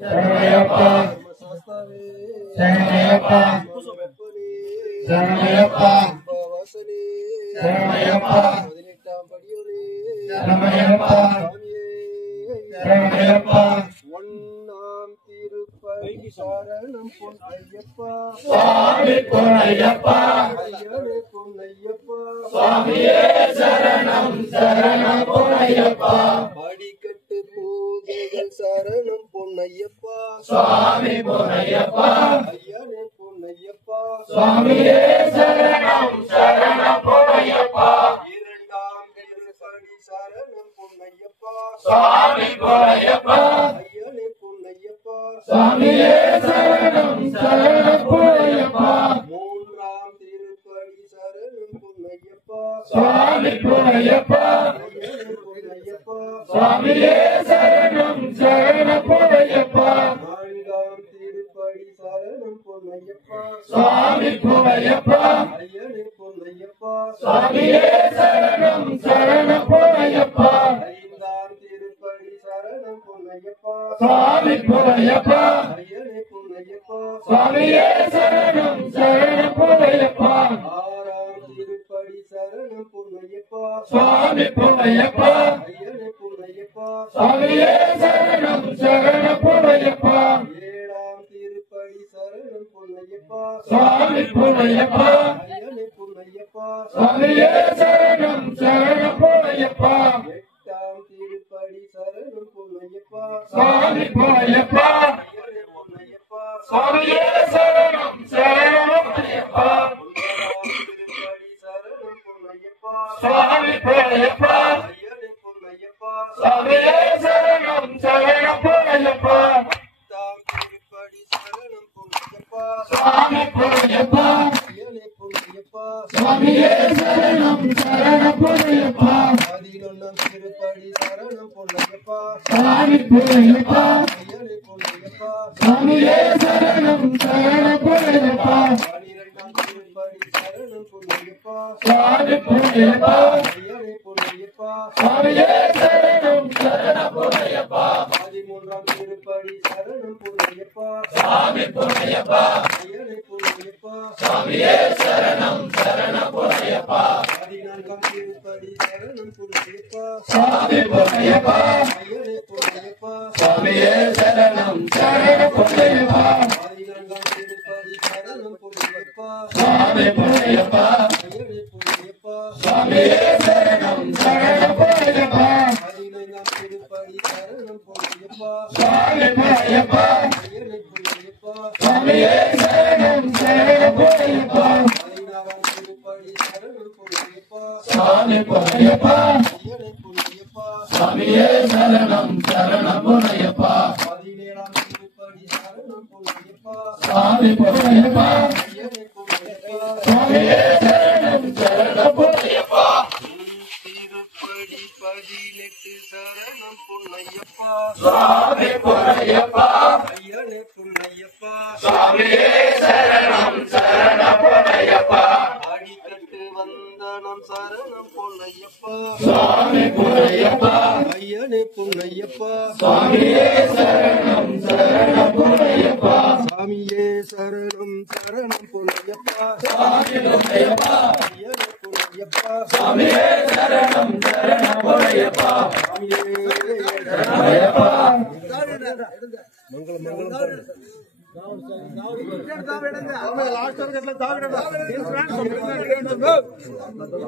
சரணமையப்பா சரணமையப்பா சரணமையப்பா சரணமையப்பா சரணமையப்பா சரணமையப்பா ஒன்னாம் திருப்பதி சரணம் பொன்னையப்பா சுவாமி பொன்னையப்பா ஐயனே பொன்னையப்பா சுவாமியே சரணம் சரணம் பொன்னையப்பா படிக்கட்டு பூஜைகள் சரணம் பொன்னையப்பா சுவாமி பொன்னையப்பா ஐயனே பொன்னையப்பா சுவாமியே சரணம் சரணம் பொன்னையப்பா இரண்டாம் திருப்பதி சரணம் பொன்னையப்பா சுவாமி பொன்னையப்பா ஐயனே பொன்னையப்பா சுவாமியே சரணம் சரணம் பொன்னையப்பா மூன்றாம் திருப்பதி சரணம் பொன்னையப்பா சுவாமி பொன்னையப்பா ஐயனே பொன்னையப்பா சுவாமியே சரணம் சரணம் பொன்னையப்பா நான்காம் திருப்பதி சரணம் பொன்னையப்பா சுவாமி பொன்னையப்பா ஐயனே பொன்னையப்பா சுவாமியே சரணம் சரணம் பொன்னையப்பா ஐந்தாம் திருப்பதி சரணம் பொன்னையப்பா சுவாமி பொன்னையப்பா ஐயனே பொன்னையப்பா சுவாமியே சரணம் சரணம் பொன்னையப்பா ஆறாம் திருப்பதி சரணம் பொன்னையப்பா சுவாமி பொன்னையப்பா ஐயனே பொன்னையப்பா சுவாமியே சரணம் சரணம் பொன்னையப்பா ஏழாம் திருப்பதி சரணம் பொன்னையப்பா சுவாமி பொன்னையப்பா ஐயனே பொன்னையப்பா சுவாமியே சரணம் சரணம் பொன்னையப்பா எட்டாம் திருப்பதி சரணம் பொன்னையப்பா சுவாமி பொன்னையப்பா ஐயனே பொன்னையப்பா சுவாமியே சரணம் சரணம் பொன்னையப்பா ஒன்பதாம் திருப்பதி சரணம் பொன்னையப்பா சுவாமி பொன்னையப்பா ஐயனே பொன்னையப்பா சுவாமியே சரணம் சரணம் பொன்னையப்பா பத்தாம் திருப்பதி சரணம் பொன்னையப்பா சுவாமி பொன்னையப்பா ஐயனே பொன்னையப்பா சுவாமியே சரணம் சரணம் பொன்னையப்பா பதினொன்னாம் திருப்பதி சரணம் பொன்னையப்பா சுவாமி பொன்னையப்பா ஐயனே பொன்னையப்பா சுவாமியே சரணம் சரணம் பொன்னையப்பா பனிரெண்டாம் திருப்பதி சரணம் பொன்னையப்பா சுவாமி பொன்னையப்பா ஐயனே பொன்னையப்பா சுவாமியே சரணம் சரணம் பொன்னையப்பா பதிமூன்றாம் திருப்பதி சரணம் பொன்னையப்பா சுவாமி பொன்னையப்பா ஐயனே பொன்னையப்பா சுவாமியே சரணம் சரணம் பொன்னையப்பா பதினான்காம் திருப்பதி சரணம் பொன்னையப்பா சுவாமி பொன்னையப்பா ஐயனே பொன்னையப்பா சுவாமியே சரணம் சரணம் பொன்னையப்பா பதினான்காம் திருப்பதி சரணம் பொன்னையப்பா சுவாமி பொன்னையப்பா ஐயனே பொன்னையப்பா சுவாமியே சரணம் சரணம் பொன்னையப்பா பதினைந்தாம் திருப்பதி சரணம் பொன்னையப்பா சுவாமி பொன்னையப்பா ஐயனே பொன்னையப்பா சுவாமியே சரணம் சரணம் பொன்னையப்பா பதினாறாம் திருப்பதி சரணம் பொன்னையப்பா சுவாமி பொன்னையப்பா ஐயனே பொன்னையப்பா சுவாமியே சரணம் சரணம் பொன்னையப்பா பதினேழாம் திருப்பதி சரணம் பொன்னையப்பா சுவாமி பொன்னையப்பா ஐயனே பொன்னையப்பா சுவாமியே சரணம் சரணம் பொன்னையப்பா திருப்பதி 18 சரணம் பொன்னையப்பா சுவாமி பொன்னையப்பா ஐயனே பொன்னையப்பா சுவாமியே சரணம் சரணம் பொன்னையப்பா அடிக்கட்டு வந்தனம் சரணம் பொன்னையப்பா சுவாமி பொன்னையப்பா ஐயனே பொன்னையப்பா சுவாமியே சரணம் சரணம் பொன்னையப்பா சாமியே சரணம் சரணம் பொன்னையப்பா சுவாமி பொன்னையப்பா ஐயனே பொன்னையப்பா சுவாமியே சரணம் சரணம் பொன்னையப்பா சாமியே சரணமையப்பா மங்களம்